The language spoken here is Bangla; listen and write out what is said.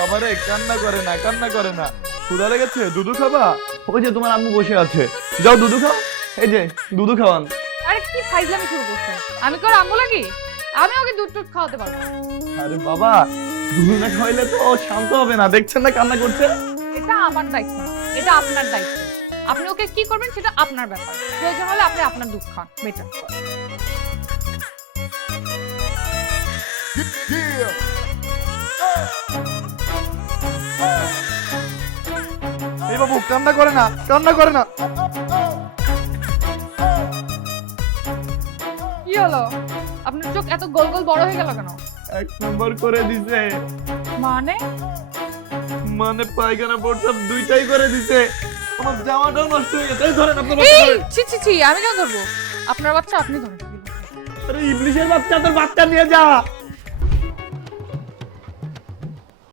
বাবারে কান্না করে না, কান্না করে না। ক্ষুধা লেগেছে? দুধু খাবা? ওই যে তোমার আম্মু বসে আছে, যাও দুধু খাও। এই যে দুধু খাওয়ান। আরে কি ফাইজলামি শুরু করছেন? আমি কি ওর আম্মু লাগি? আমি ওকে দুধ টুধ খাওয়াতে পারবো না। আরে বাবা, দুধু না খাওয়াইলে তো ও শান্ত হবে না, দেখছেন না কান্না করছে। এটা আমার দায়িত্ব না, এটা আপনার দায়িত্ব। আপনি ওকে কি করবেন সেটা আপনার ব্যাপার। প্রয়োজন হলে আপনি আপনার দুধ খান, বেটার। এই বাবু কান্না করে না, কান্না করে না। কি হলো? আপনার চোখ এত গোল গোল বড় হয়ে গেল কেন? এক নম্বর করে দিছে। মানে? মানে পায়খানা প্রস্রাব দুইটাই করে দিছে। আমার জামাটাও নষ্ট হয়ে গেছে। এই ধরেন আপনার এই বাচ্চা ধরেন। ছি ছি ছি, আমি কেন ধরবো? আপনার বাচ্চা আপনি ধরেন। আরে ইবলিশের বাচ্চা, তোর বাচ্চা নিয়ে যা।